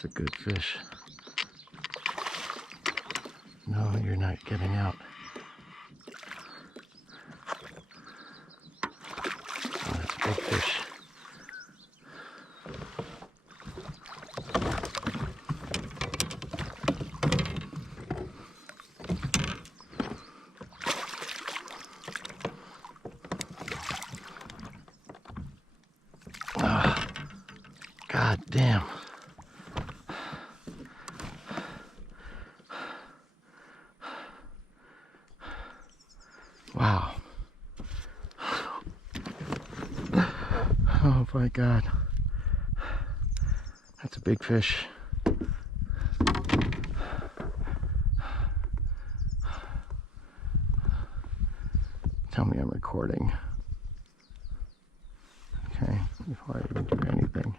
That's a good fish. No, you're not getting out. Oh, that's a big fish. Oh, God damn. Wow. Oh my God. That's a big fish. Tell me I'm recording. Okay, before I even do anything.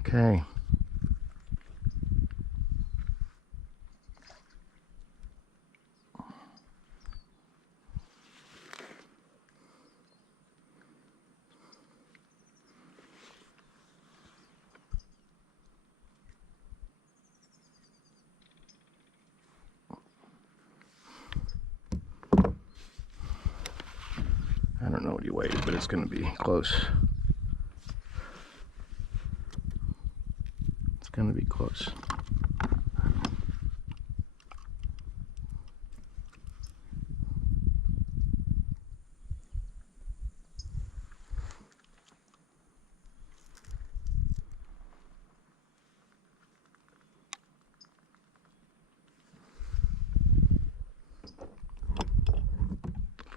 Okay. I don't know what he weighed, but it's going to be close. It's going to be close.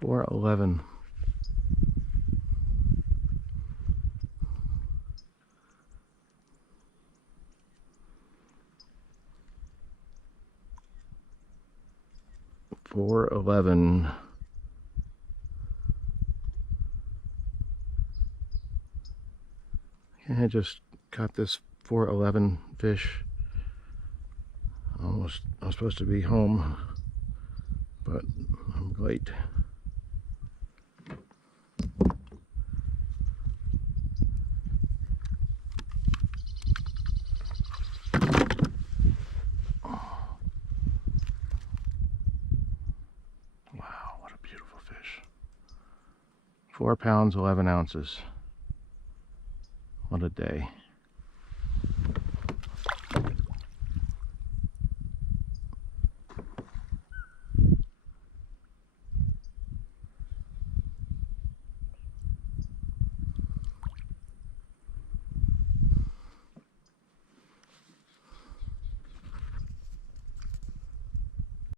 $4.11. $4.11. I just caught this $4.11 fish. I was supposed to be home, but I'm late. Wow, what a beautiful fish. 4 pounds, 11 ounces. What a day.